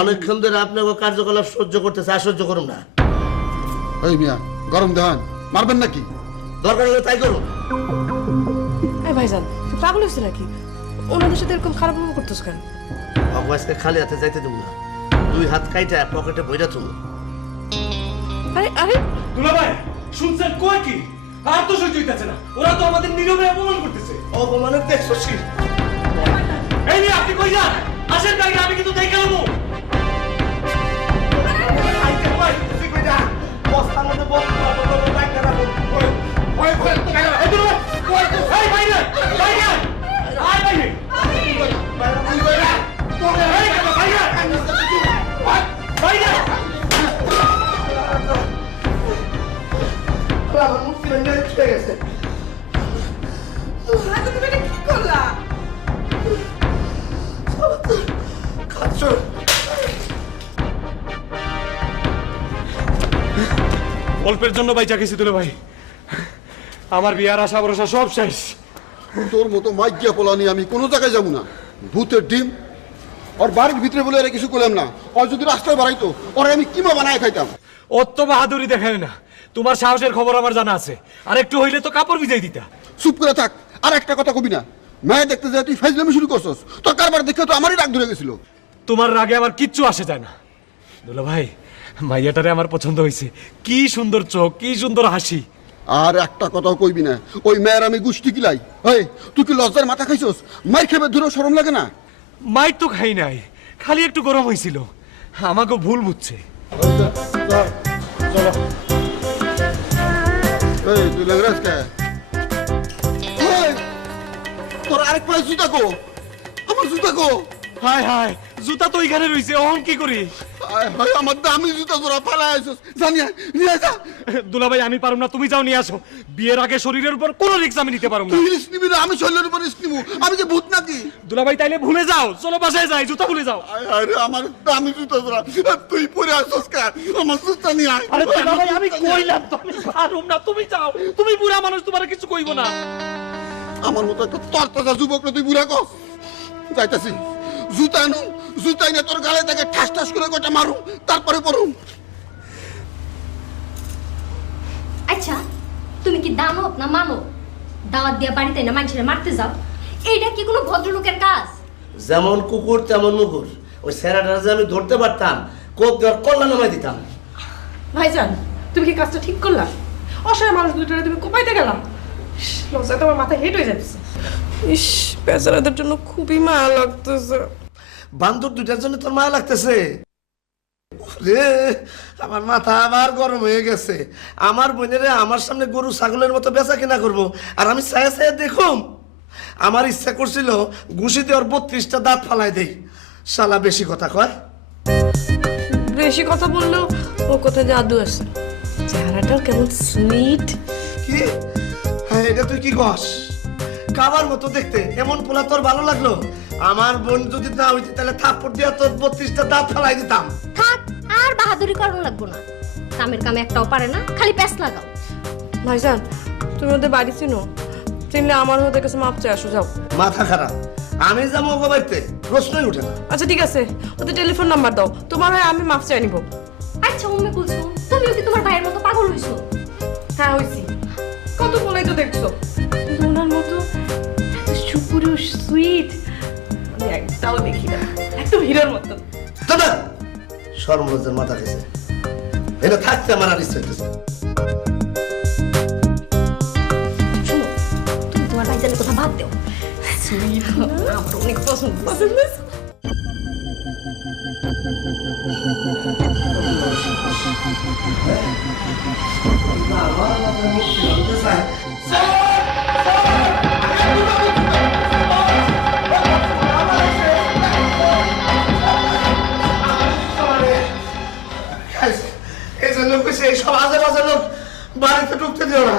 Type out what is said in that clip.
অনেকক্ষণ ধরে আপনাকে কার্যকলাপ সহ্য করতেছে আর সহ্য করুন না। ওই মিয়া গরম দেহান মারবেন নাকি? দরকার হলে তাই করুন। এই ভাইজান তুই পাগল হয়েছে নাকি? ওনাদের সাথে এরকম খারাপ ব্যবহার করতেছ কেন? আজকে খালি হাতে যাইতে দেবো না। দুই হাত কাইটা পকেটে বইরা তুমি আরে আরে। দুলাভাই শুনছেন কয় কি? আর তো সহ্য হইতেছে না। ওরা তো আমাদের নীরবে অপমান করতেছে। অপমানের দেখছ এই নিয়ে আপনি কই যান? আসেন তাই আমি কিন্তু দেখে অল্পের জন্য বাইচা গেছি দুলে ভাই। আমার বিয়ার আশা ভরসা সব শেষ। তোর মতো মাইকিয়া পোলা নিয়ে আমি কোনো জায়গায় যাব না। ভূতের ডিম। ওর বাড়ির ভিতরে বলে কিছু করলাম না। ওর যদি রাস্তায় বাড়াইতো ওরা আমি কিমা বানায় খাইতাম? ওর তো বাহাদুরি দেখায় না। তোমার সাহসের খবর আমার জানা আছে। আর একটু হইলে তো কাপড় ভিজাই দিতা। চুপ করে থাক। আর একটা কথা কবি না। মেয়ে দেখতে যায় তুই ফাইজলামি শুরু করছস। তোর কারবার দেখে তো আমারই রাগ ধরে গেছিল। তোমার রাগে আমার কিচ্ছু আসে যায় না। দুলা ভাই মাইয়াটারে আমার পছন্দ হয়েছে কি সুন্দর চোখ কি সুন্দর হাসি। আর একটা কথাও কইবি না ওই মেয়ের আমি গুষ্টি কিলাই। হেই তুই কি লজ্জার মাথা খাইছস? মাই খেবে ধরে সরম লাগে না? মাইর তো খাই নাই খালি একটু গরম হয়েছিল আমাকে ভুল বুঝছে। এই তুই লেংরাজ কে? তোর আরেক পায়ে জুতা কো? আমার জুতা কো? হায় হায় জুতা তো ওইখানে রইছে অহন কি করি আয় আমার দামি জুতা তোরা পালা আইছস জানি নিয়ে যা। দুলা ভাই আমি পারুম না তুমি যাও নিয়ে আসো। বিয়ের আগে শরীরের উপর কোনো রিক্স আমি নিতে পারুম না। তুই রিস্ক নিবি না আমি শৈলের উপর রিস্ক নিবো। আমি ভূত নাকি? দুলা ভাই তাইলে ভুলে যাও। চলো বাসায় যাই জুতা ভুলে যাও। হায় আমার দামি জুতা তোরা। তুই পরে আসছস কা? আমার জুতা নিয়ে আয়। আরে দুলা ভাই আমি কইলাম তো আমি পারুম না তুমি যাও। তুমি বুড়া মানুষ তোমার কিছু কইব না। আমার মতো একটা তরতাজা যুবক তুই বুড়া কস। যাইতাছি। জুতা আনু জুতা এনে তোর গালে থেকে ঠাস ঠাস করে কটা মারুম তারপরে পড়ুম। আচ্ছা তুমি কি দানব না মানব? দাওয়াত দিয়া বাড়িতে না মানুষের মারতে যাও? এইটা কি কোনো ভদ্রলোকের কাজ? যেমন কুকুর তেমন মুকুর ওই স্যারাটা যে আমি ধরতে পারতাম কোপ দেওয়ার কল্যাণ নামাই দিতাম। ভাইজান তুমি কি কাজটা ঠিক করলা? অসহায় মানুষ দুটোরে তুমি কোপাইতে গেলাম লজ্জায় তোমার মাথা হেট হয়ে যাচ্ছে। ইস বেচারাদের জন্য খুবই মায়া লাগতেছে। বান্দর দুইটার জন্য তোর মায়া লাগতেছে। রে আমার মাথা আবার গরম হয়ে গেছে। আমার বোনেরে আমার সামনে গরু ছাগলের মতো বেচা কিনা করব। আর আমি ছায়া ছায়া দেখুম। আমার ইচ্ছা করছিল ঘুষি দেওয়ার বত্রিশটা দাঁত ফালাই দেই। শালা বেশি কথা কয়। বেশি কথা বললেও ও কোথায় জাদু আছে। চেহারাটাও কেমন সুইট কি? হ্যাঁ এটা তুই কি কস? কাবার মতো দেখতে। এমন পোলা তোর ভালো লাগল? আমার বোন যদি না হইতে তাহলে থাপ্পড় দিয়া তোর বত্রিশটা দাঁত ফালাই দিতাম। থাক আর বাহাদুরি করানো লাগবো না। কামের কামে একটাও পারে না খালি প্যাস লাগাও। ভাইজান তুমি ওদের বাড়ি চিনো? চিনলে আমার ওদের কাছে মাপ চেয়ে আসো যাও। মাথা খারাপ। আমি যাব ওগো বাড়িতে প্রশ্নই উঠে না। আচ্ছা ঠিক আছে। ওদের টেলিফোন নাম্বার দাও। তোমার হয় আমি মাপ চাই নিব। আচ্ছা উম্মে বলছো তুমিও কি তোমার ভাইয়ের মতো পাগল হইছো? হ্যাঁ হয়েছি কত বলাই তো দেখছ? তাও দেখি না। একদম হিরোর মতো সর্বলজ্জার মাথা খেয়েছে এটা থাকতে আমার আর ইচ্ছা হইতেছে তুমি তোমার ভাইজানের কথা বাদ দেও। আমার অনেক পছন্দ। পছন্দ হ্যাঁ बारिश से टूटते थे ना